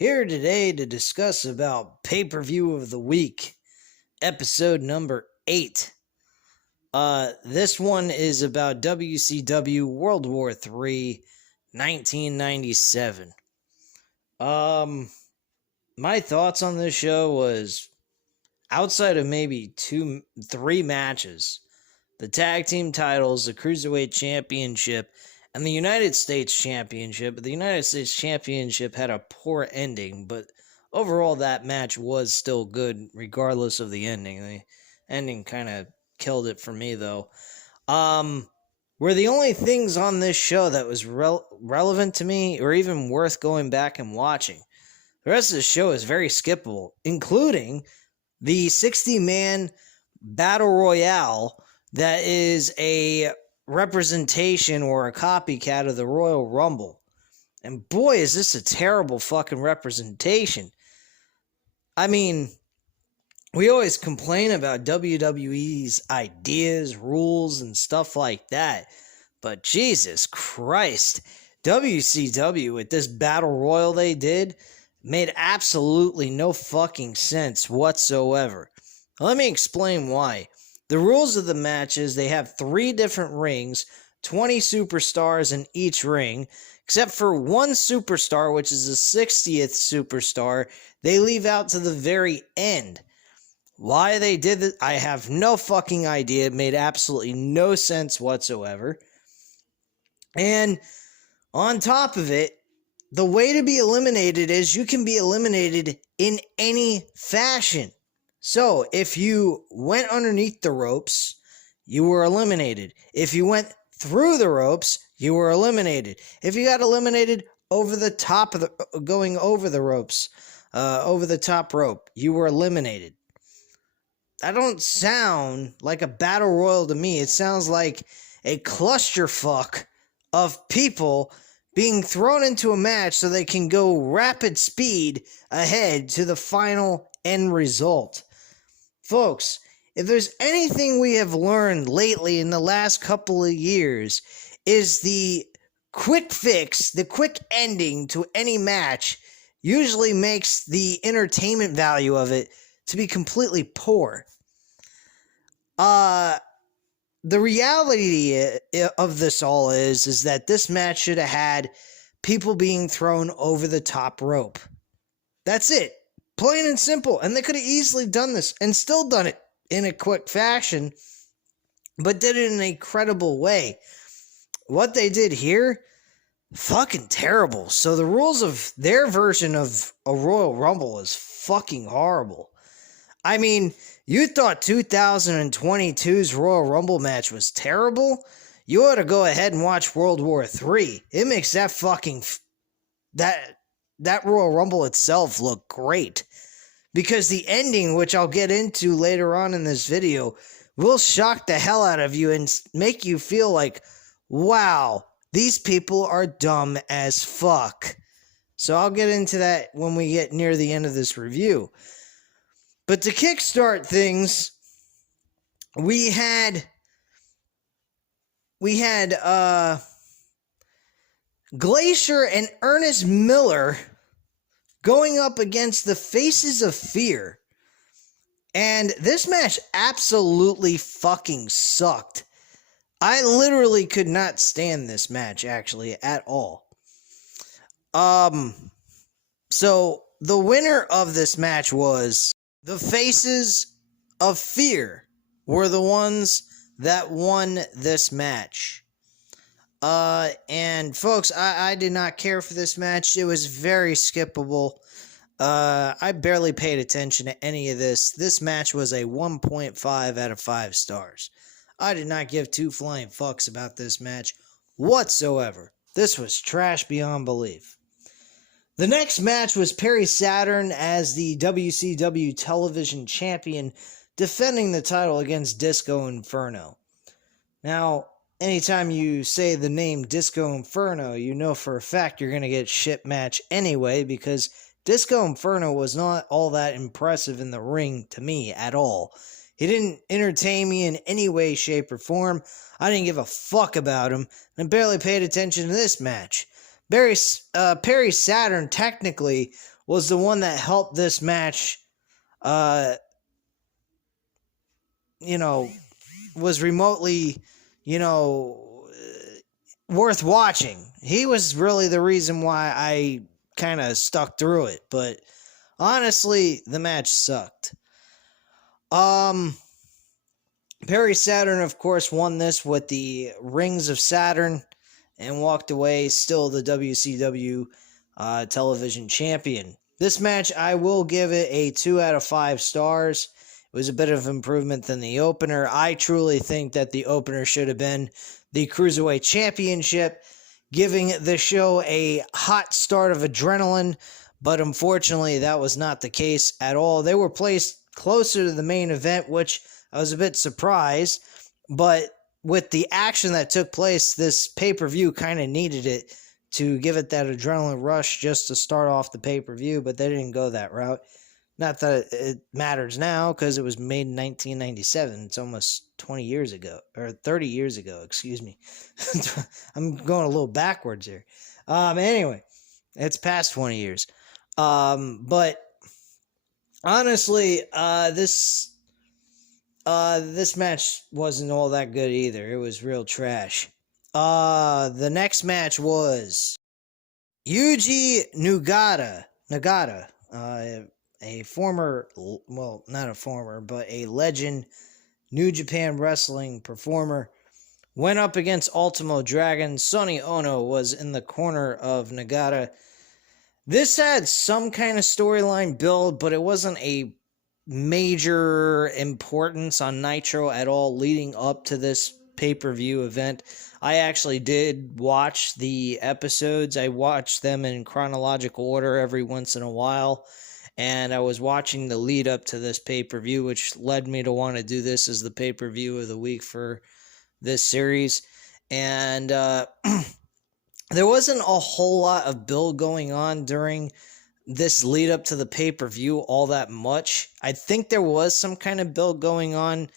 Here today to discuss about pay-per-view of the week, episode number 8. This one is about WCW World War III, 1997. My thoughts on this show was, outside of maybe 3 matches, the tag team titles, the Cruiserweight Championship, and the United States Championship. The United States Championship had a poor ending, but overall that match was still good regardless of the ending. The ending kind of killed it for me, though. Were the only things on this show that was relevant to me or even worth going back and watching. The rest of the show is very skippable, including the 60-man Battle Royale that is a representation or a copycat of the Royal Rumble. And boy, is this a terrible fucking representation. I mean, we always complain about WWE's ideas, rules, and stuff like that. But Jesus Christ, WCW with this Battle Royal they did made absolutely no fucking sense whatsoever. Let me explain why. The rules of the matches, they have 3 different rings, 20 superstars in each ring, except for one superstar, which is the 60th superstar, they leave out to the very end. Why they did it, I have no fucking idea. It made absolutely no sense whatsoever. And on top of it, the way to be eliminated is you can be eliminated in any fashion. So, if you went underneath the ropes, you were eliminated. If you went through the ropes, you were eliminated. If you got eliminated over the top of going over the ropes, over the top rope, you were eliminated. That don't sound like a battle royal to me. It sounds like a clusterfuck of people being thrown into a match so they can go rapid speed ahead to the final end result. Folks, if there's anything we have learned lately in the last couple of years, is the quick fix, the quick ending to any match usually makes the entertainment value of it to be completely poor. The reality of this all is that this match should have had people being thrown over the top rope. That's it. Plain and simple. And they could have easily done this and still done it in a quick fashion, but did it in a credible way. What they did here, fucking terrible. So the rules of their version of a Royal Rumble is fucking horrible. I mean, you thought 2022's Royal Rumble match was terrible? You ought to go ahead and watch World War III. It makes that fucking... That Royal Rumble itself look great. Because the ending, which I'll get into later on in this video, will shock the hell out of you and make you feel like, wow, these people are dumb as fuck. So I'll get into that when we get near the end of this review. But to kickstart things, we had Glacier and Ernest Miller going up against the Faces of Fear. And this match absolutely fucking sucked. I literally could not stand this match, actually, at all. So, the winner of this match was the Faces of Fear were the ones that won this match. And folks, I did not care for this match. It was very skippable. I barely paid attention to any of this. This match was a 1.5 out of 5 stars. I did not give 2 flying fucks about this match whatsoever. This was trash beyond belief. The next match was Perry Saturn as the WCW Television Champion, defending the title against Disco Inferno. Now, anytime you say the name Disco Inferno, you know for a fact you're going to get shit match anyway, because Disco Inferno was not all that impressive in the ring to me at all. He didn't entertain me in any way, shape, or form. I didn't give a fuck about him, and I barely paid attention to this match. Perry Saturn technically was the one that helped this match, was remotely, worth watching. He was really the reason why I kind of stuck through it, but honestly, the match sucked. Perry Saturn, of course, won this with the Rings of Saturn and walked away still the WCW television champion. This match, I will give it a 2 out of 5 stars. It was a bit of improvement than the opener. I truly think that the opener should have been the Cruiserweight Championship, giving the show a hot start of adrenaline, but unfortunately that was not the case at all. They were placed closer to the main event, which I was a bit surprised, but with the action that took place, this pay-per-view kind of needed it to give it that adrenaline rush just to start off the pay-per-view, but they didn't go that route. Not that it matters now, because it was made in 1997. It's almost 20 years ago, or 30 years ago, excuse me. I'm going a little backwards here. Anyway, it's past 20 years. But honestly, this match wasn't all that good either. It was real trash. The next match was Yuji Nugata, a former, well, not a former, but a legend New Japan Wrestling performer, went up against Ultimo Dragon. Sonny Ono was in the corner of Nagata. This had some kind of storyline build, but it wasn't a major importance on Nitro at all leading up to this pay-per-view event. I actually did watch the episodes. I watched them in chronological order every once in a while, and I was watching the lead up to this pay-per-view, which led me to want to do this as the pay-per-view of the week for this series. And there wasn't a whole lot of build going on during this lead up to the pay-per-view all that much. I think there was some kind of build going on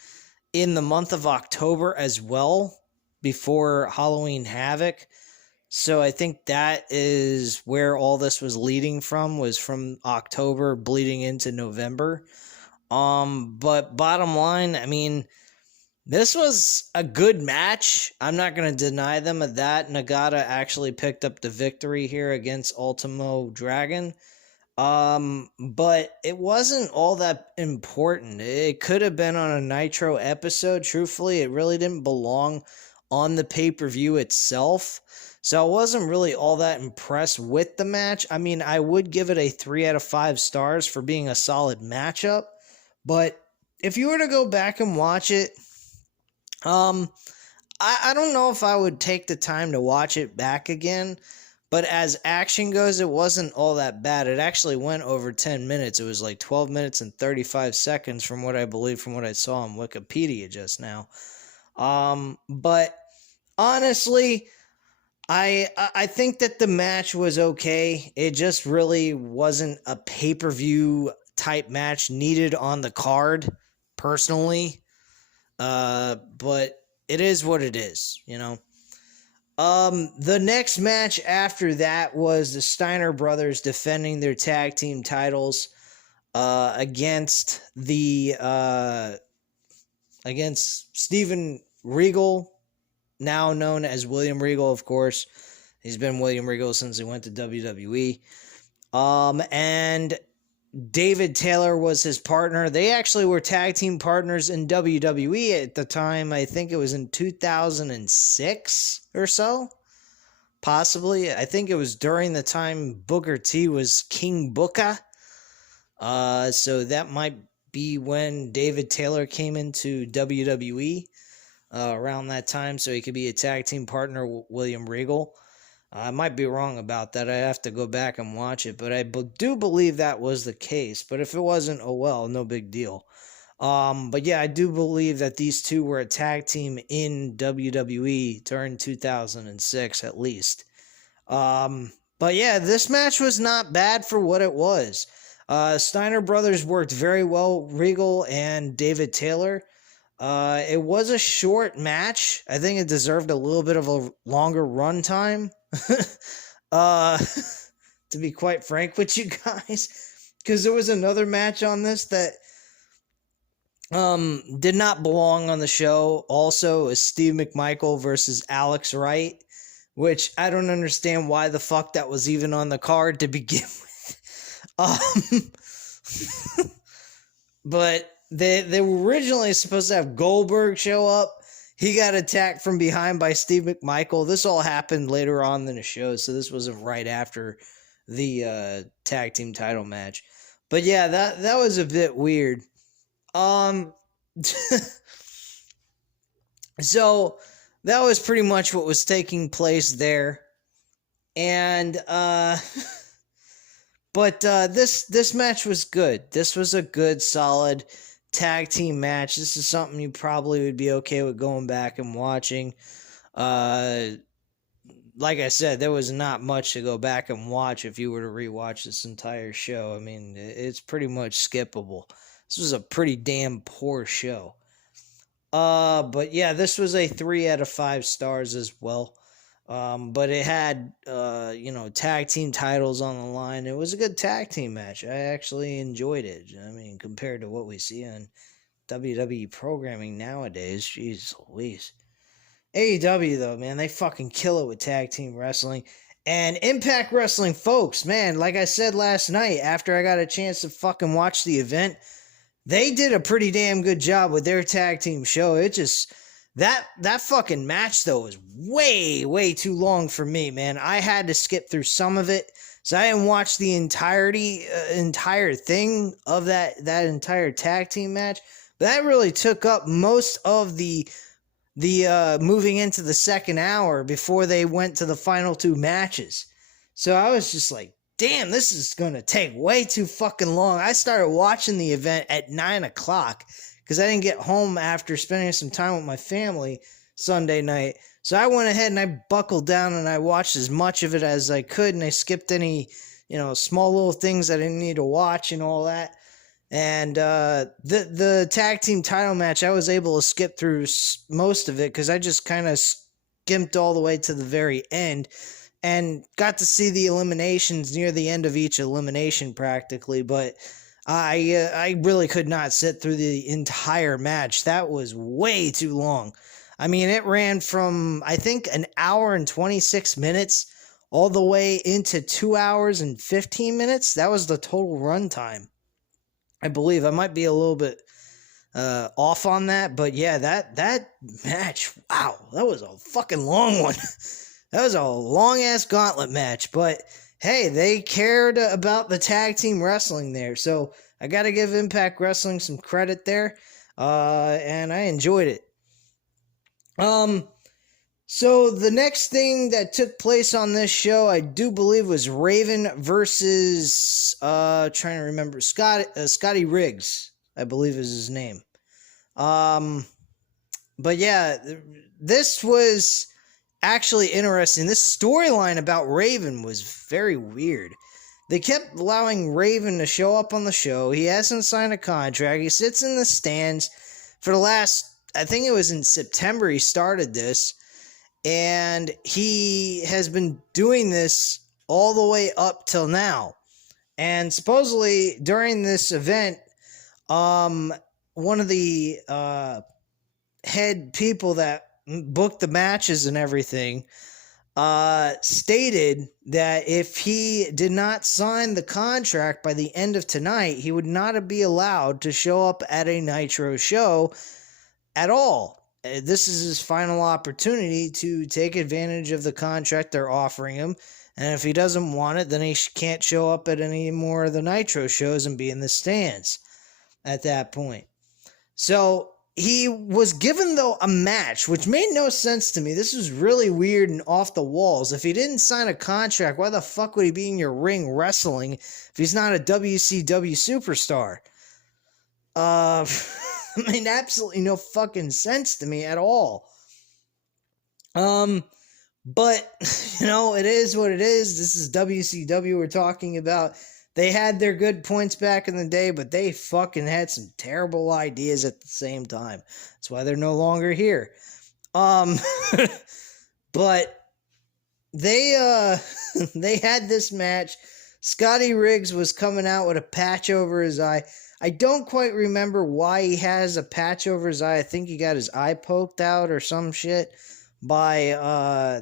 in the month of October as well, before Halloween Havoc. So I think that is where all this was leading from, was from October bleeding into November. But bottom line, I mean, this was a good match. I'm not going to deny them of that. Nagata actually picked up the victory here against Ultimo Dragon. But it wasn't all that important. It could have been on a Nitro episode. Truthfully, it really didn't belong on the pay-per-view itself. So I wasn't really all that impressed with the match. I mean, I would give it a 3 out of 5 stars for being a solid matchup. But if you were to go back and watch it, I don't know if I would take the time to watch it back again. But as action goes, it wasn't all that bad. It actually went over 10 minutes. It was like 12 minutes and 35 seconds from what I believe, from what I saw on Wikipedia just now. But honestly, I think that the match was okay. It just really wasn't a pay-per-view type match needed on the card, personally. But it is what it is, you know. The next match after that was the Steiner brothers defending their tag team titles against Steven Regal, now known as William Regal, of course. He's been William Regal since he went to WWE. And David Taylor was his partner. They actually were tag team partners in WWE at the time. I think it was in 2006 or so. Possibly. I think it was during the time Booker T was King Booker. So that might be when David Taylor came into WWE around that time, so he could be a tag team partner with William Regal. I might be wrong about that. I have to go back and watch it, but I do believe that was the case. But if it wasn't, oh well, no big deal. But yeah, I do believe that these two were a tag team in WWE during 2006 at least. But yeah, this match was not bad for what it was. Steiner brothers worked very well, Regal and David Taylor. It was a short match. I think it deserved a little bit of a longer run time. To to be quite frank with you guys, because there was another match on this that did not belong on the show. Also, is Steve Mcmichael versus Alex Wright, which I don't understand why the fuck that was even on the card to begin with. But they were originally supposed to have Goldberg show up. He got attacked from behind by Steve Mcmichael. This all happened later on in the show, so this wasn't right after the tag team title match. But yeah, that was a bit weird. So that was pretty much what was taking place there. And but this match was good. This was a good, solid tag team match. This is something you probably would be okay with going back and watching. Like I said, there was not much to go back and watch if you were to rewatch this entire show. I mean, it's pretty much skippable. This was a pretty damn poor show. But yeah, this was a 3 out of 5 stars as well. But it had, tag team titles on the line. It was a good tag team match. I actually enjoyed it. I mean, compared to what we see on WWE programming nowadays, jeez Louise. AEW, though, man, they fucking kill it with tag team wrestling. And Impact Wrestling, folks, man, like I said last night, after I got a chance to fucking watch the event, they did a pretty damn good job with their tag team show. It just... That fucking match, though, was way, way too long for me, man. I had to skip through some of it, so I didn't watch the entire thing of that entire tag team match. But that really took up most of the moving into the second hour before they went to the final 2 matches. So I was just like, damn, this is going to take way too fucking long. I started watching the event at 9 o'clock. Because I didn't get home after spending some time with my family Sunday night. So I went ahead and I buckled down and I watched as much of it as I could. And I skipped any, small little things I didn't need to watch and all that. And the tag team title match, I was able to skip through most of it because I just kind of skimped all the way to the very end. And got to see the eliminations near the end of each elimination practically. But... I really could not sit through the entire match. That was way too long. I mean, it ran from, I think, 1 hour and 26 minutes all the way into 2 hours and 15 minutes. That was the total runtime, I believe. I might be a little bit off on that, but yeah, that match, wow, that was a fucking long one. That was a long-ass gauntlet match, but... Hey, they cared about the tag team wrestling there, so I got to give Impact Wrestling some credit there, and I enjoyed it. So the next thing that took place on this show, I do believe, was Raven versus, trying to remember, Scotty Riggs, I believe is his name. But yeah, this was... actually interesting. This storyline about Raven was very weird. They kept allowing Raven to show up on the show. He hasn't signed a contract. He sits in the stands for the last, I think it was in September he started this, and he has been doing this all the way up till now. And supposedly during this event, one of the head people that booked the matches and everything, stated that if he did not sign the contract by the end of tonight, he would not be allowed to show up at a Nitro show at all. This is his final opportunity to take advantage of the contract they're offering him, and if he doesn't want it, then he can't show up at any more of the Nitro shows and be in the stands at that point. So he was given, though, a match, which made no sense to me. This was really weird and off the walls. If he didn't sign a contract, why the fuck would he be in your ring wrestling if he's not a WCW superstar? Made absolutely no fucking sense to me at all. But, it is what it is. This is WCW we're talking about. They had their good points back in the day, but they fucking had some terrible ideas at the same time. That's why they're no longer here. But they they had this match. Scotty Riggs was coming out with a patch over his eye. I don't quite remember why he has a patch over his eye. I think he got his eye poked out or some shit by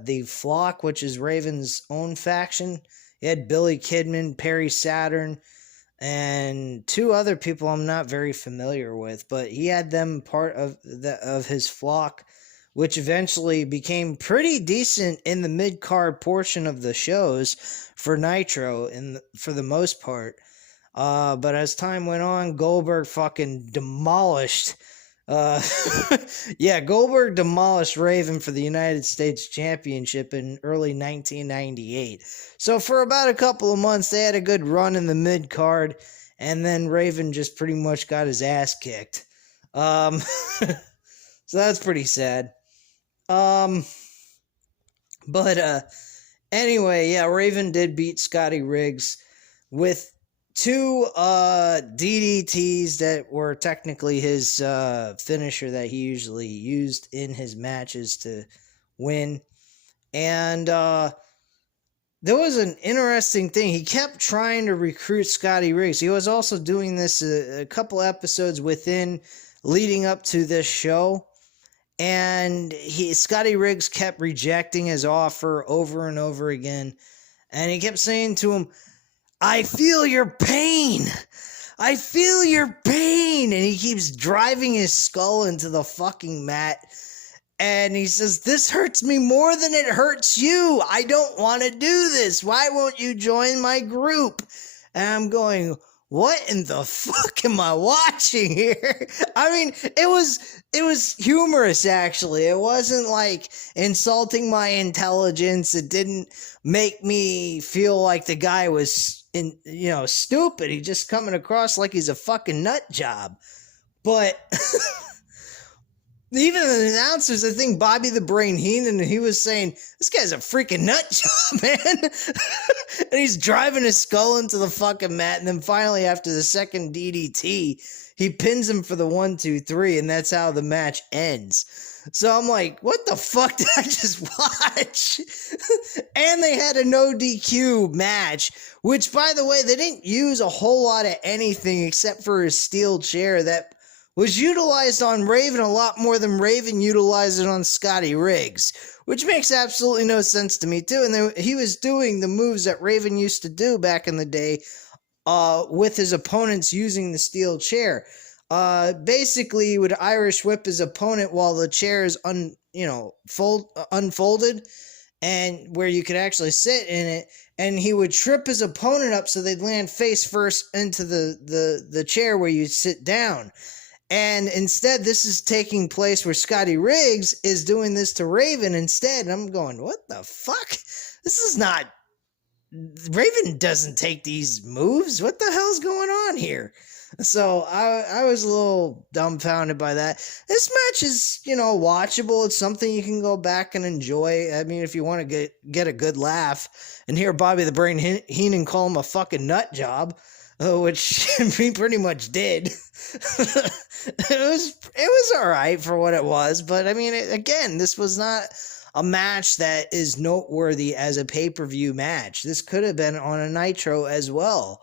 the Flock, which is Raven's own faction. He had Billy Kidman, Perry Saturn, and two other people I'm not very familiar with, but he had them part of his Flock, which eventually became pretty decent in the mid-card portion of the shows for Nitro, for the most part. But as time went on, Goldberg fucking demolished. Goldberg demolished Raven for the United States Championship in early 1998. So for about a couple of months, they had a good run in the mid-card, and then Raven just pretty much got his ass kicked. So that's pretty sad. Anyway, Raven did beat Scotty Riggs with two DDTs that were technically his finisher that he usually used in his matches to win. And there was an interesting thing. He kept trying to recruit Scotty Riggs. He was also doing this a couple episodes leading up to this show. And Scotty Riggs kept rejecting his offer over and over again. And he kept saying to him, "I feel your pain. I feel your pain." And he keeps driving his skull into the fucking mat. And he says, "This hurts me more than it hurts you. I don't want to do this. Why won't you join my group?" And I'm going, what in the fuck am I watching here? I mean, it was humorous, actually. It wasn't like insulting my intelligence. It didn't make me feel like the guy was stupid. He just coming across like he's a fucking nut job. But even the announcers, I think Bobby the Brain Heenan, he was saying, "This guy's a freaking nut job, man." And he's driving his skull into the fucking mat. And then finally, after the second DDT, he pins him for the 1, 2, 3. And that's how the match ends. So I'm like, what the fuck did I just watch? And they had a no DQ match, which, by the way, they didn't use a whole lot of anything except for his steel chair that was utilized on Raven a lot more than Raven utilized it on Scotty Riggs, which makes absolutely no sense to me too. And he was doing the moves that Raven used to do back in the day with his opponents using the steel chair. Basically, he would Irish whip his opponent while the chair is unfolded, and where you could actually sit in it, and he would trip his opponent up so they'd land face first into the chair where you sit down. And instead, this is taking place where Scotty Riggs is doing this to Raven instead. And I'm going, what the fuck? This is not... Raven doesn't take these moves. What the hell's going on here? So I was a little dumbfounded by that. This match is, watchable. It's something you can go back and enjoy. I mean, if you want to get a good laugh and hear Bobby the Brain Heenan call him a fucking nut job, which he pretty much did. It was all right for what it was, but I mean, again, this was not a match that is noteworthy as a pay-per-view match. This could have been on a Nitro as well.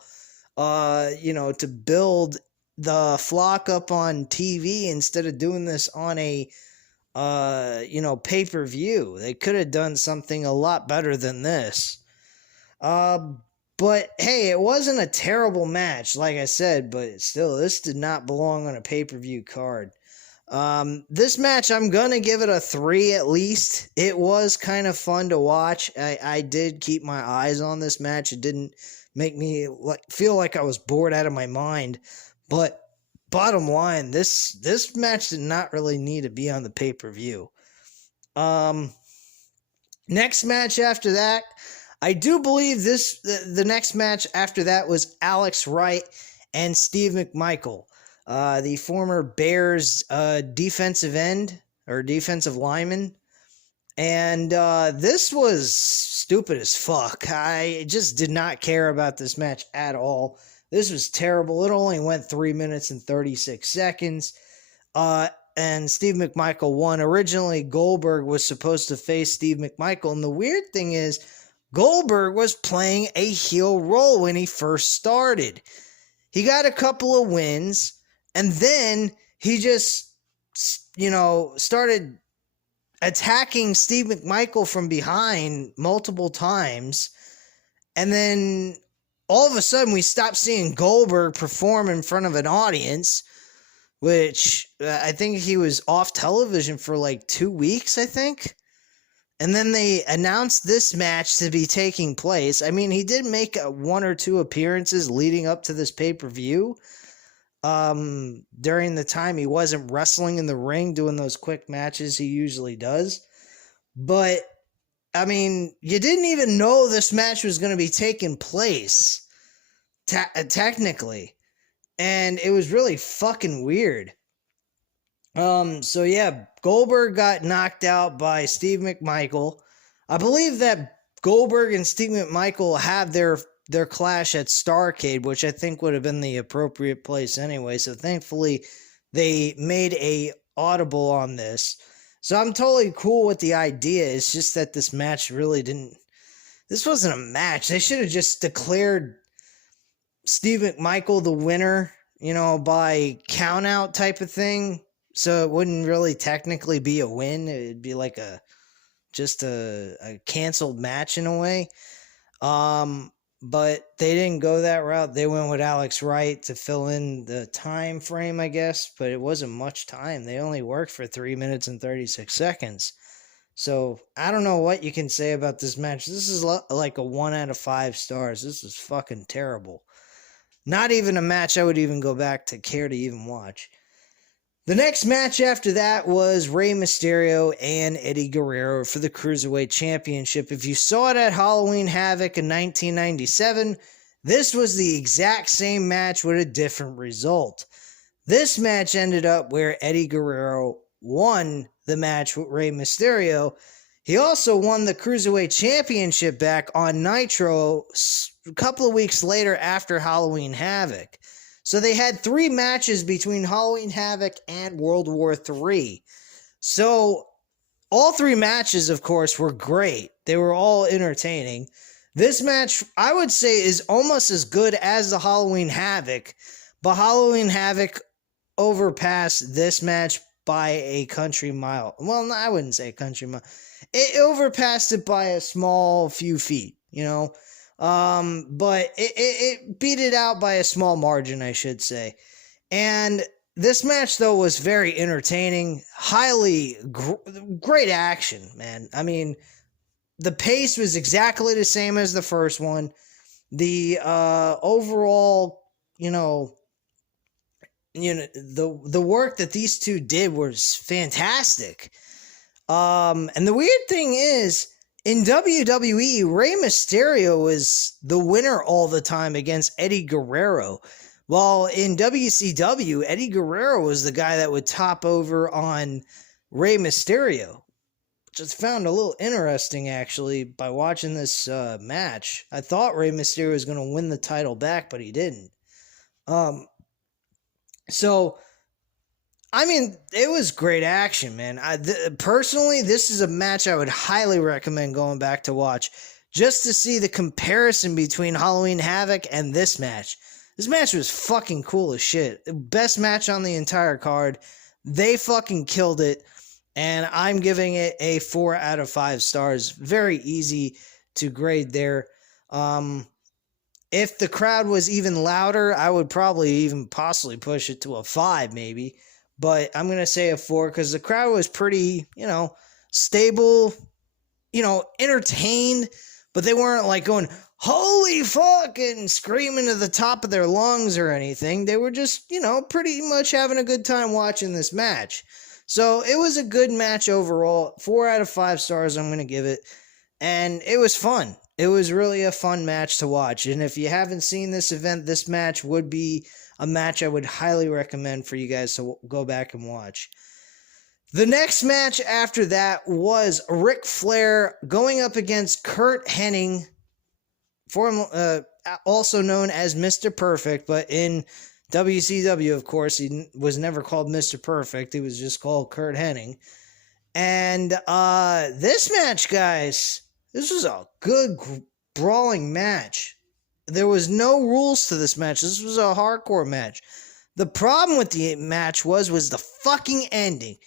To build the Flock up on TV instead of doing this on a pay-per-view. They could have done something a lot better than this. But hey, it wasn't a terrible match, like I said, but still, this did not belong on a pay-per-view card. This match, I'm gonna give it a 3 at least. It was kind of fun to watch. I did keep my eyes on this match. It didn't make me feel like I was bored out of my mind. But bottom line, this match did not really need to be on the pay-per-view. Next match after that, I do believe the next match after that was Alex Wright and Steve Mcmichael, the former Bears defensive end or defensive lineman. And this was stupid as fuck. I just did not care about this match at all. This was terrible. It only went 3 minutes and 36 seconds. And Steve Mcmichael won. Originally, Goldberg was supposed to face Steve Mcmichael. And the weird thing is, Goldberg was playing a heel role when he first started. He got a couple of wins, and then he just, started attacking Steve Mcmichael from behind multiple times. And then all of a sudden we stopped seeing Goldberg perform in front of an audience, which I think he was off television for like 2 weeks, I think. And then they announced this match to be taking place. I mean, he did make 1 or 2 appearances leading up to this pay-per-view. During the time he wasn't wrestling in the ring, doing those quick matches he usually does. But, I mean, you didn't even know this match was going to be taking place, technically. And it was really fucking weird. So yeah, Goldberg got knocked out by Steve Mcmichael. I believe that Goldberg and Steve Mcmichael have their clash at Starrcade, which I think would have been the appropriate place anyway. So thankfully, they made a audible on this. So I'm totally cool with the idea. It's just that this match really didn't... This wasn't a match. They should have just declared Steve McMichael the winner, by count-out type of thing. So it wouldn't really technically be a win. It'd be like just a canceled match in a way. But they didn't go that route. They went with Alex Wright to fill in the time frame, I guess. But it wasn't much time. They only worked for 3 minutes and 36 seconds. So I don't know what you can say about this match. This is like a 1 out of 5 stars. This is fucking terrible. Not even a match I would even go back to care to even watch. The next match after that was Rey Mysterio and Eddie Guerrero for the Cruiserweight Championship. If you saw it at Halloween Havoc in 1997, this was the exact same match with a different result. This match ended up where Eddie Guerrero won the match with Rey Mysterio. He also won the Cruiserweight Championship back on Nitro a couple of weeks later after Halloween Havoc. So they had 3 matches between Halloween Havoc and World War III. So all 3 matches, of course, were great. They were all entertaining. This match, I would say, is almost as good as the Halloween Havoc. But Halloween Havoc overpassed this match by a country mile. Well, no, I wouldn't say a country mile. It overpassed it by a small few feet, but it beat it out by a small margin, I should say. And this match, though, was very entertaining. Great action, man. I mean, the pace was exactly the same as the first one. The overall, the work that these two did was fantastic. And the weird thing is, in WWE, Rey Mysterio was the winner all the time against Eddie Guerrero. While in WCW, Eddie Guerrero was the guy that would top over on Rey Mysterio. Which I found a little interesting, actually, by watching this match. I thought Rey Mysterio was going to win the title back, but he didn't. I mean, it was great action, man. Personally, this is a match I would highly recommend going back to watch, just to see the comparison between Halloween Havoc and this match. This match was fucking cool as shit. Best match on the entire card. They fucking killed it, and I'm giving it a 4 out of 5 stars. Very easy to grade there. If the crowd was even louder, I would probably even possibly push it to a 5, maybe. But I'm going to say a 4 because the crowd was pretty, stable, entertained. But they weren't like going, holy fuck, and screaming to the top of their lungs or anything. They were just, pretty much having a good time watching this match. So it was a good match overall. 4 out of 5 stars I'm going to give it. And it was fun. It was really a fun match to watch. And if you haven't seen this event, this match would be a match I would highly recommend for you guys to go back and watch. The next match after that was Ric Flair going up against Curt Henning, also known as Mr. Perfect, but in WCW, of course, he was never called Mr. Perfect. He was just called Curt Henning. And this match, guys, This was a good brawling match. There was no rules to this match. This was a hardcore match. The problem with the match was the fucking ending.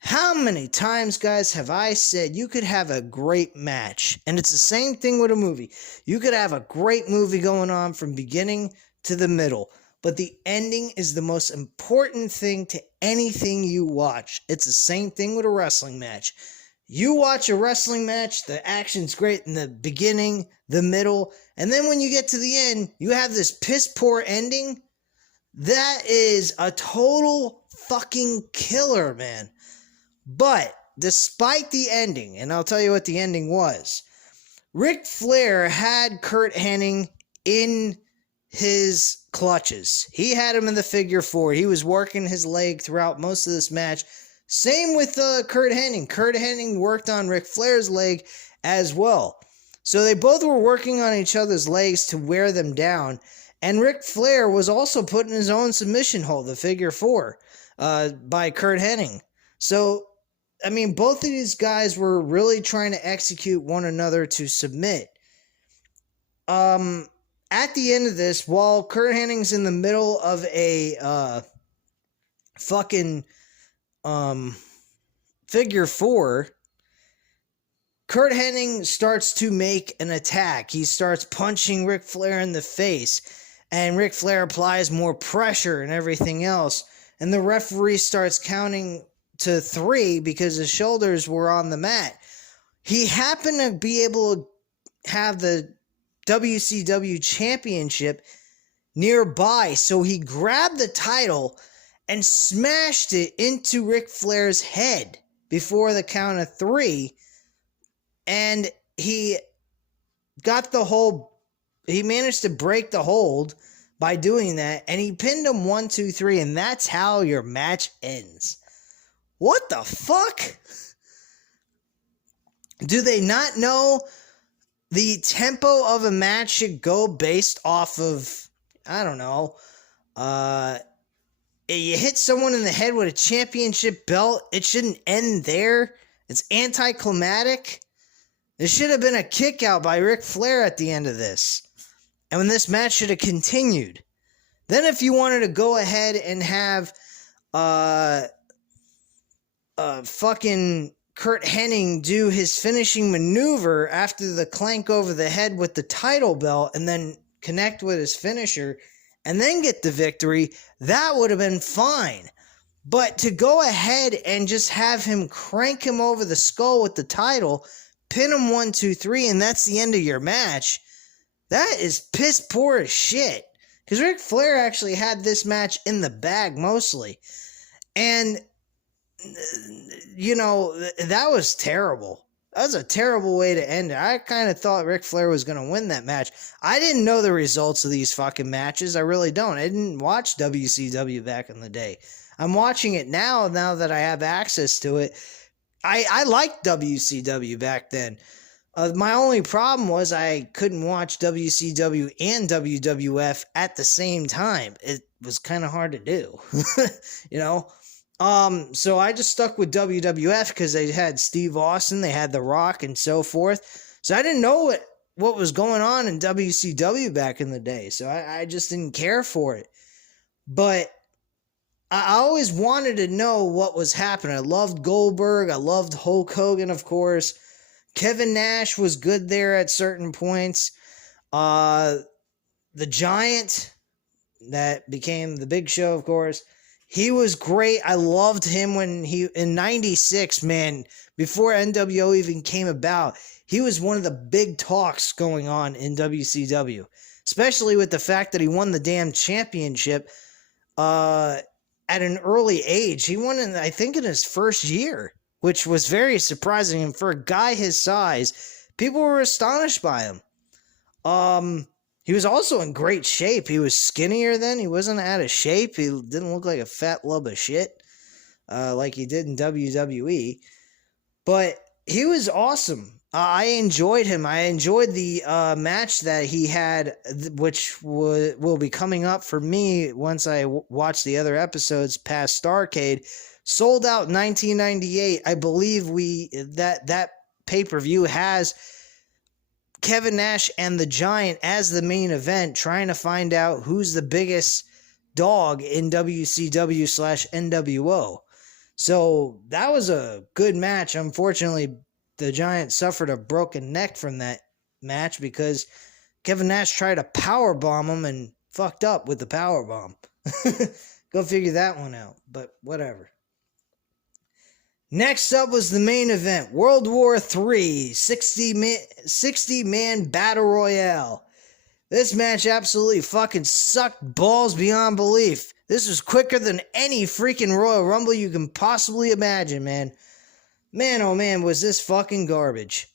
How many times, guys, have I said you could have a great match? And it's the same thing with a movie. You could have a great movie going on from beginning to the middle, but the ending is the most important thing to anything you watch. It's the same thing with a wrestling match. You watch a wrestling match, the action's great in the beginning, the middle, and then when you get to the end, you have this piss poor ending. That is a total fucking killer, man. But despite the ending, and I'll tell you what the ending was, Ric Flair had Curt Hennig in his clutches. He had him in the figure four. He was working his leg throughout most of this match. Same with Curt Hennig. Curt Hennig worked on Ric Flair's leg as well. So they both were working on each other's legs to wear them down. And Ric Flair was also put in his own submission hold, the figure four, by Curt Hennig. So, I mean, both of these guys were really trying to execute one another to submit. At the end of this, while Curt Hennig's in the middle of a figure four, Curt Hennig starts to make an attack. He starts punching Ric Flair in the face, and Ric Flair applies more pressure and everything else, and the referee starts counting to 3 because his shoulders were on the mat. He happened to be able to have the WCW championship nearby, so he grabbed the title and smashed it into Ric Flair's head before the count of 3, and he managed to break the hold by doing that, and he pinned him 1, 2, 3, and that's how your match ends. What the fuck? Do they not know the tempo of a match should go based off of, I don't know, you hit someone in the head with a championship belt, it shouldn't end there. It's anticlimactic. There should have been a kick out by Ric Flair at the end of this. And when this match should have continued. Then if you wanted to go ahead and have fucking Curt Hennig do his finishing maneuver after the clank over the head with the title belt and then connect with his finisher and then get the victory, that would have been fine. But to go ahead and just have him crank him over the skull with the title, pin him 1, 2, 3, and that's the end of your match, that is piss poor as shit. Because Ric Flair actually had this match in the bag mostly. And, you know, that was terrible. That was a terrible way to end it. I kind of thought Ric Flair was going to win that match. I didn't know the results of these fucking matches. I really don't. I didn't watch WCW back in the day. I'm watching it now that I have access to it. I liked WCW back then. My only problem was I couldn't watch WCW and WWF at the same time. It was kind of hard to do, you know? So I just stuck with WWF because they had Steve Austin, they had The Rock, and so forth. So I didn't know what was going on in WCW back in the day. So I just didn't care for it. But I always wanted to know what was happening. I loved Goldberg. I loved Hulk Hogan, of course. Kevin Nash was good there at certain points. The Giant, that became the Big Show, of course. He was great. I loved him when in 96, man, before NWO even came about. He was one of the big talks going on in WCW, especially with the fact that he won the damn championship at an early age. He won I think in his first year, which was very surprising. And for a guy his size, people were astonished by him. He was also in great shape. He was skinnier then. He wasn't out of shape. He didn't look like a fat lump of shit like he did in WWE. But he was awesome. I enjoyed him. I enjoyed the match that he had, which will be coming up for me once I watch the other episodes past Starrcade. Sold out in 1998. I believe that pay-per-view has Kevin Nash and the Giant as the main event, trying to find out who's the biggest dog in WCW/NWO. So that was a good match. Unfortunately, the Giant suffered a broken neck from that match because Kevin Nash tried to powerbomb him and fucked up with the powerbomb. Go figure that one out, but whatever. Next up was the main event, World War III, 60-man Battle Royale. This match absolutely fucking sucked balls beyond belief. This was quicker than any freaking Royal Rumble you can possibly imagine, man. Man, oh man, was this fucking garbage.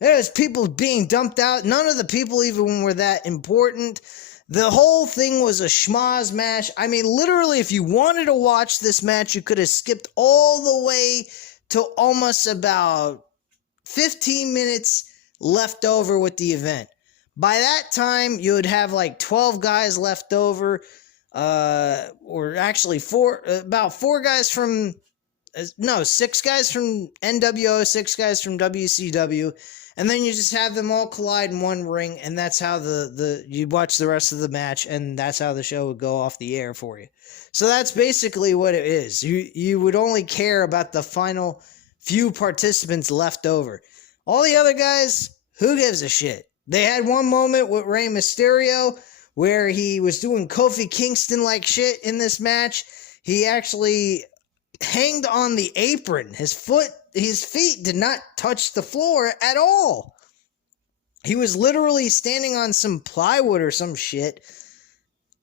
There was people being dumped out. None of the people even were that important. The whole thing was a schmoz match. I mean, literally, if you wanted to watch this match, you could have skipped all the way to almost about 15 minutes left over with the event. By that time, you would have like 12 guys left over, or actually about 4 guys from, no, 6 guys from NWO, 6 guys from WCW, and then you just have them all collide in one ring, and that's how you watch the rest of the match, and that's how the show would go off the air for you. So that's basically what it is. You would only care about the final few participants left over. All the other guys, who gives a shit? They had one moment with Rey Mysterio where he was doing Kofi Kingston-like shit in this match. He actually hanged on the apron. His feet did not touch the floor at all. He was literally standing on some plywood or some shit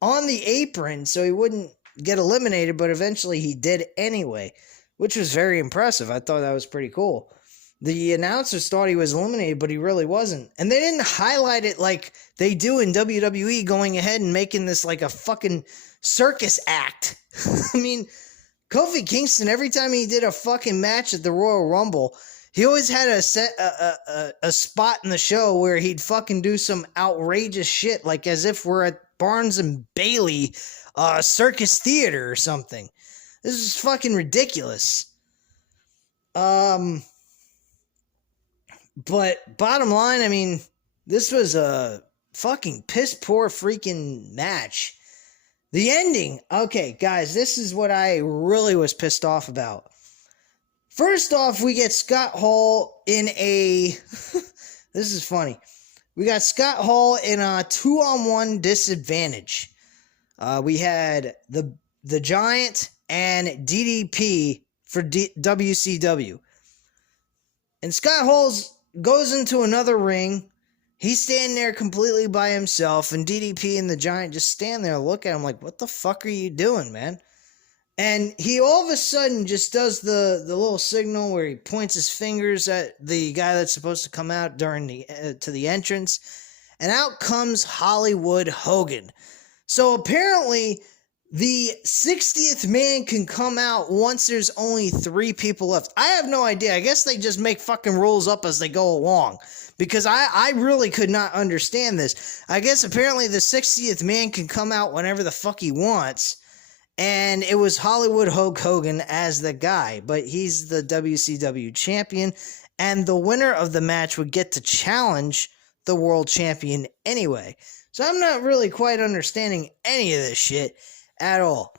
on the apron so he wouldn't get eliminated, but eventually he did anyway, which was very impressive. I thought that was pretty cool. The announcers thought he was eliminated, but he really wasn't. And they didn't highlight it like they do in WWE, going ahead and making this like a fucking circus act. I mean, Kofi Kingston, every time he did a fucking match at the Royal Rumble, he always had a spot in the show where he'd fucking do some outrageous shit, like as if we're at Barnes and Bailey circus theater or something. This is fucking ridiculous. But bottom line, I mean, this was a fucking piss poor freaking match. The ending, okay, guys, this is what I really was pissed off about. First off, we get Scott Hall in a... this is funny. We got Scott Hall in a 2-on-1 disadvantage. We had the Giant and DDP for WCW. And Scott Hall goes into another ring. He's standing there completely by himself, and DDP and the Giant just stand there and look at him like, what the fuck are you doing, man? And he all of a sudden just does the little signal where he points his fingers at the guy that's supposed to come out during to the entrance, and out comes Hollywood Hogan. So apparently the 60th man can come out once there's only 3 people left. I have no idea. I guess they just make fucking rules up as they go along, because I really could not understand this. I guess apparently the 60th man can come out whenever the fuck he wants, and it was Hollywood Hulk Hogan as the guy, but he's the WCW champion, and the winner of the match would get to challenge the world champion anyway. So I'm not really quite understanding any of this shit at all.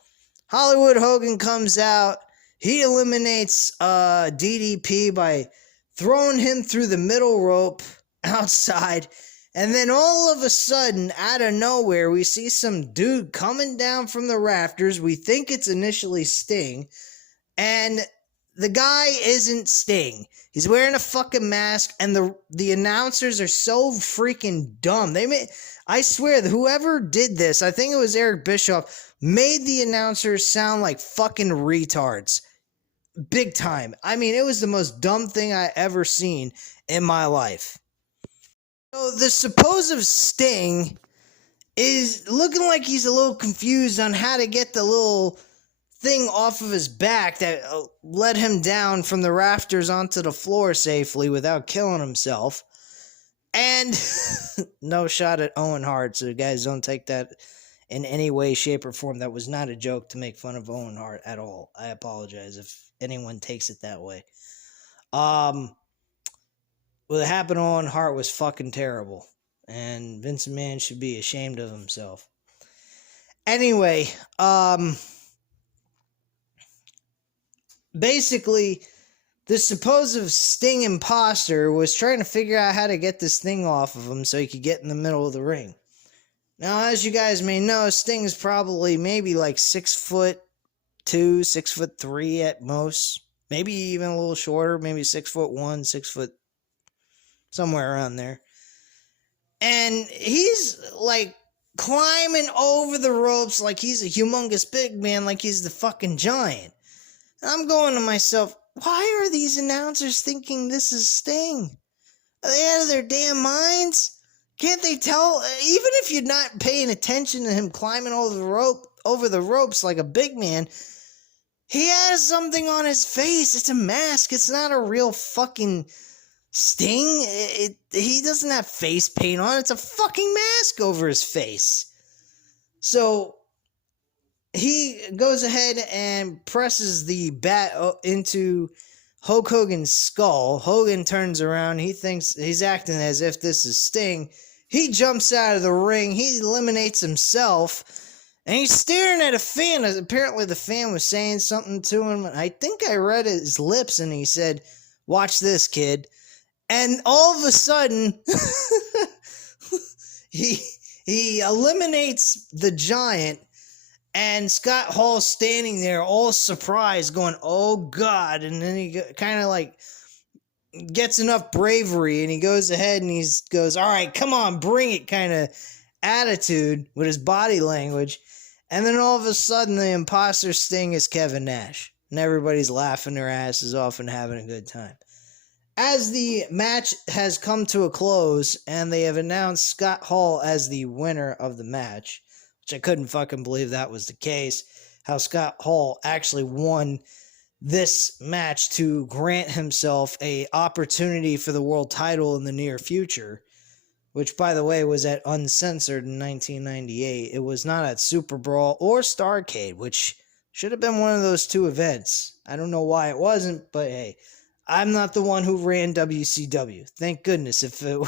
Hollywood Hogan comes out. He eliminates DDP by throwing him through the middle rope outside. And then all of a sudden, out of nowhere, we see some dude coming down from the rafters. We think it's initially Sting. And the guy isn't Sting. He's wearing a fucking mask. And the announcers are so freaking dumb. I swear that whoever did this, I think it was Eric Bischoff, made the announcers sound like fucking retards. Big time. I mean, it was the most dumb thing I ever seen in my life. So the supposed Sting is looking like he's a little confused on how to get the little thing off of his back that led him down from the rafters onto the floor safely without killing himself. And no shot at Owen Hart, so guys, don't take that in any way, shape, or form. That was not a joke to make fun of Owen Hart at all. I apologize if anyone takes it that way. what happened on Hart was fucking terrible. And Vince McMahon should be ashamed of himself. Anyway, basically, the supposed Sting imposter was trying to figure out how to get this thing off of him so he could get in the middle of the ring. Now, as you guys may know, Sting is probably maybe like 6'2", 6'3" at most. Maybe even a little shorter, maybe 6'1", 6 foot, somewhere around there. And he's like climbing over the ropes like he's a humongous big man, like he's the fucking giant. And I'm going to myself, why are these announcers thinking this is Sting? Are they out of their damn minds? Can't they tell? Even if you're not paying attention to him climbing over the ropes like a big man, he has something on his face. It's a mask. It's not a real fucking Sting. He doesn't have face paint on. It's a fucking mask over his face. So he goes ahead and presses the bat into Hulk Hogan's skull. Hogan turns around. He thinks he's acting as if this is Sting. He jumps out of the ring. He eliminates himself. And he's staring at a fan. Apparently the fan was saying something to him. I think I read his lips and he said, "Watch this, kid." And all of a sudden, he eliminates the giant. And Scott Hall's standing there all surprised going, "Oh God." And then he kind of like gets enough bravery and he goes ahead and he goes, "All right, come on, bring it," kind of attitude with his body language. And then all of a sudden the imposter Sting is Kevin Nash. And everybody's laughing their asses off and having a good time. As the match has come to a close and they have announced Scott Hall as the winner of the match, which I couldn't fucking believe that was the case, how Scott Hall actually won this match to grant himself a opportunity for the world title in the near future, which, by the way, was at Uncensored in 1998. It was not at Super Brawl or Starrcade, which should have been one of those two events. I don't know why it wasn't, but hey, I'm not the one who ran WCW. Thank goodness. If it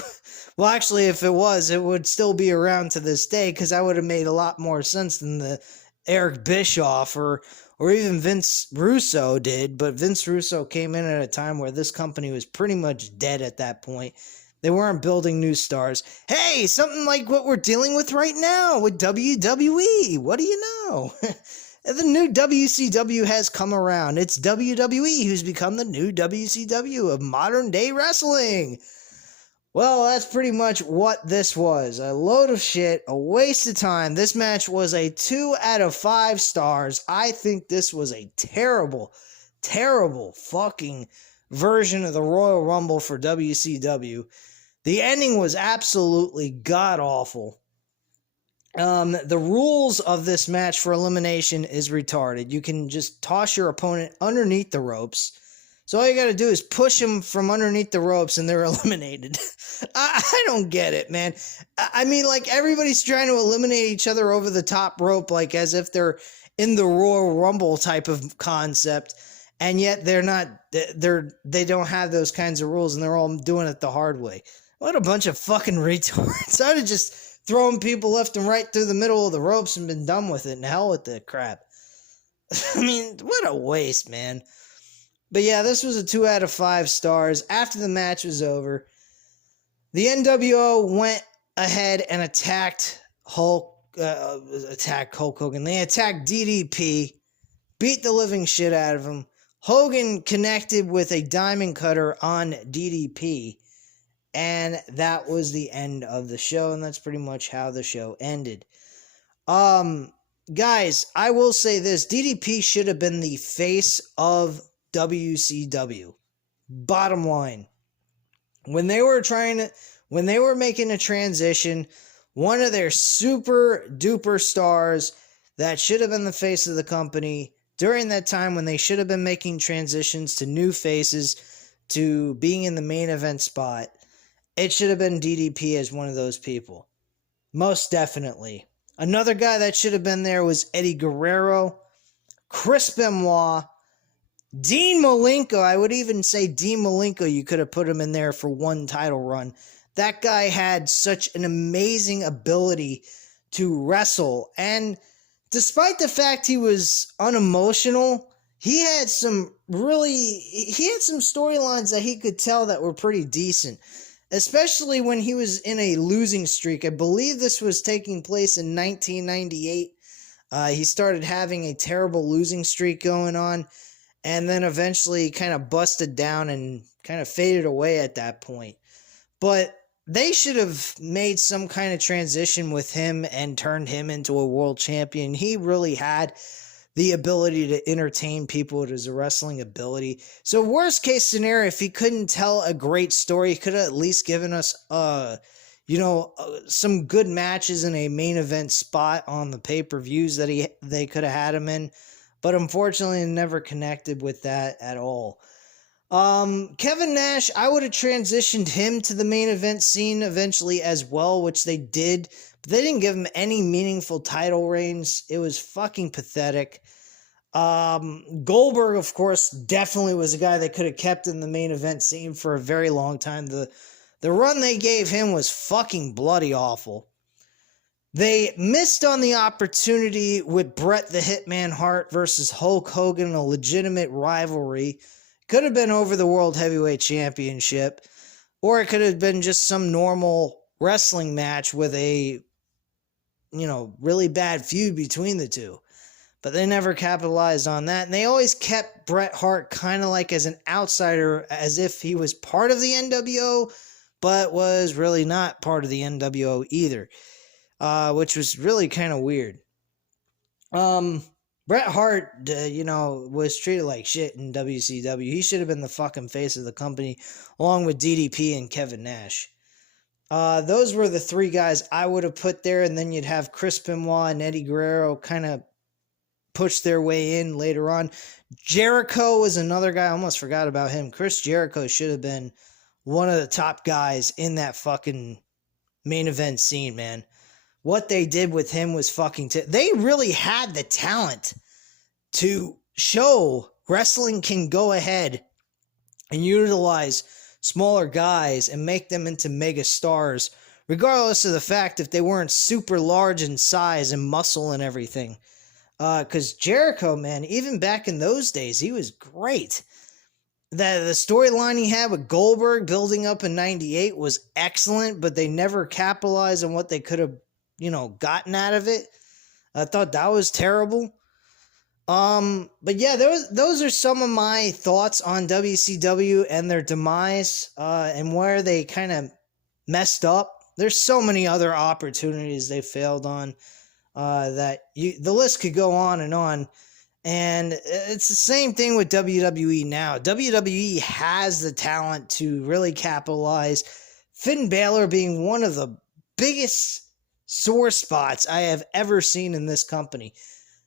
was, it would still be around to this day because I would have made a lot more sense than the Eric Bischoff or even Vince Russo did. But Vince Russo came in at a time where this company was pretty much dead at that point. They weren't building new stars. Hey, something like what we're dealing with right now with WWE. What do you know? The new WCW has come around. It's WWE who's become the new WCW of modern day wrestling. Well, that's pretty much what this was. A load of shit, a waste of time. This match was a 2 out of 5 stars. I think this was a terrible, terrible fucking version of the Royal Rumble for WCW. The ending was absolutely god-awful. The rules of this match for elimination is retarded. You can just toss your opponent underneath the ropes. So all you gotta do is push them from underneath the ropes and they're eliminated. I don't get it, man. I mean, like, everybody's trying to eliminate each other over the top rope, like as if they're in the Royal Rumble type of concept. And yet they're not, they don't have those kinds of rules and they're all doing it the hard way. What a bunch of fucking retards. I'd have just thrown people left and right through the middle of the ropes and been done with it. And hell with the crap. I mean, what a waste, man. But yeah, this was a 2 out of 5 stars. After the match was over, the NWO went ahead and attacked Hulk Hogan. They attacked DDP, beat the living shit out of him. Hogan connected with a diamond cutter on DDP. And that was the end of the show, and that's pretty much how the show ended. Guys, I will say this. DDP should have been the face of WCW. Bottom line. When they were making a transition, one of their super duper stars that should have been the face of the company during that time when they should have been making transitions to new faces to being in the main event spot, it should have been DDP as one of those people. Most definitely. Another guy that should have been there was Eddie Guerrero, Chris Benoit, Dean Malenko, I would even say Dean Malenko, you could have put him in there for one title run. That guy had such an amazing ability to wrestle. And despite the fact he was unemotional, he had some storylines that he could tell that were pretty decent. Especially when he was in a losing streak. I believe this was taking place in 1998. He started having a terrible losing streak going on, and then eventually kind of busted down and kind of faded away at that point. But they should have made some kind of transition with him and turned him into a world champion. He really had the ability to entertain people with his wrestling ability. So worst case scenario, if he couldn't tell a great story, he could have at least given us some good matches in a main event spot on the pay-per-views that they could have had him in. But unfortunately, never connected with that at all. Kevin Nash, I would have transitioned him to the main event scene eventually as well, which they did. But they didn't give him any meaningful title reigns. It was fucking pathetic. Goldberg, of course, definitely was a guy they could have kept in the main event scene for a very long time. The run they gave him was fucking bloody awful. They missed on the opportunity with Bret the Hitman Hart versus Hulk Hogan, a legitimate rivalry. Could have been over the World Heavyweight Championship, or it could have been just some normal wrestling match with a, really bad feud between the two. But they never capitalized on that, and they always kept Bret Hart kind of like as an outsider, as if he was part of the NWO, but was really not part of the NWO either. Which was really kind of weird. Bret Hart, was treated like shit in WCW. He should have been the fucking face of the company, along with DDP and Kevin Nash. Those were the three guys I would have put there, and then you'd have Chris Benoit and Eddie Guerrero kind of push their way in later on. Jericho was another guy. I almost forgot about him. Chris Jericho should have been one of the top guys in that fucking main event scene, man. What they did with him was fucking... They really had the talent to show wrestling can go ahead and utilize smaller guys and make them into mega stars, regardless of the fact if they weren't super large in size and muscle and everything. Because Jericho, man, even back in those days, he was great. The storyline he had with Goldberg building up in 98 was excellent, but they never capitalized on what they could have gotten out of it. I thought that was terrible. But yeah, those are some of my thoughts on WCW and their demise, and where they kind of messed up. There's so many other opportunities they failed on, that the list could go on. And it's the same thing with WWE now. WWE has the talent to really capitalize. Finn Balor being one of the biggest sore spots I have ever seen in this company.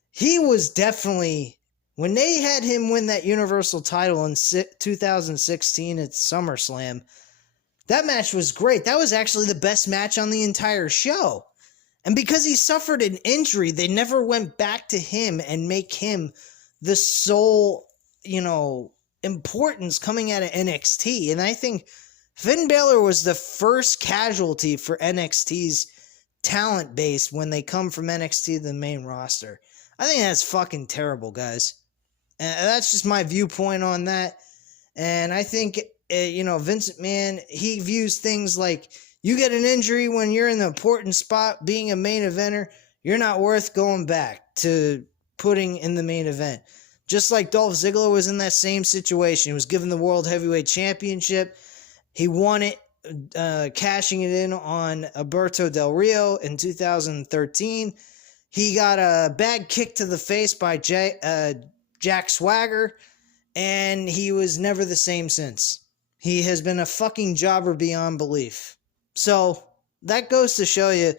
He was definitely, when they had him win that Universal title in 2016 at SummerSlam, that match was great. That was actually the best match on the entire show. And because he suffered an injury, they never went back to him and make him the sole, importance coming out of NXT. And I think Finn Balor was the first casualty for NXT's talent base when they come from NXT to the main roster. I think that's fucking terrible, guys. And that's just my viewpoint on that. And I think, Vince McMahon, he views things like, you get an injury when you're in the important spot being a main eventer, you're not worth going back to putting in the main event. Just like Dolph Ziggler was in that same situation. He was given the World Heavyweight Championship. He won it, cashing it in on Alberto Del Rio in 2013. He got a bad kick to the face by Jack Swagger, and he was never the same since. He has been a fucking jobber beyond belief. So that goes to show you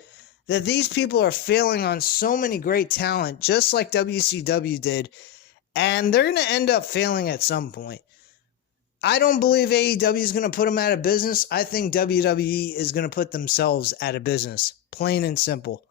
that these people are failing on so many great talent, just like WCW did, and they're going to end up failing at some point. I don't believe AEW is going to put them out of business. I think WWE is going to put themselves out of business. Plain and simple.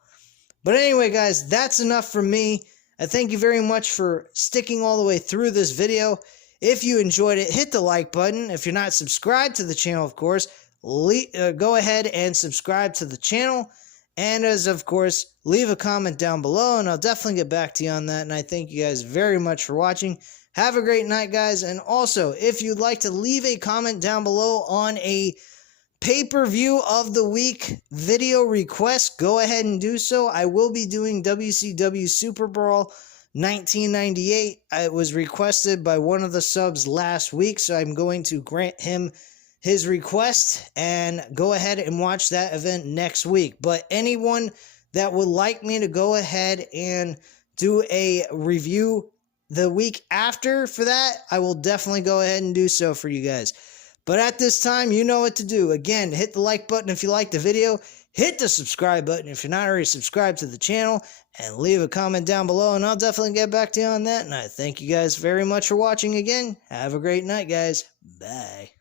But anyway, guys, that's enough from me. I thank you very much for sticking all the way through this video. If you enjoyed it, hit the like button. If you're not subscribed to the channel, of course, go ahead and subscribe to the channel. And of course, leave a comment down below, and I'll definitely get back to you on that. And I thank you guys very much for watching. Have a great night, guys. And also, if you'd like to leave a comment down below on a pay-per-view of the week video request, go ahead and do so. I will be doing WCW Super Brawl 1998. It was requested by one of the subs last week, so I'm going to grant him his request and go ahead and watch that event next week. But anyone that would like me to go ahead and do a review the week after for that, I will definitely go ahead and do so for you guys. But at this time, you know what to do. Again, hit the like button if you liked the video, hit the subscribe button if you're not already subscribed to the channel, and leave a comment down below, and I'll definitely get back to you on that. And I thank you guys very much for watching again. Have a great night, guys. Bye.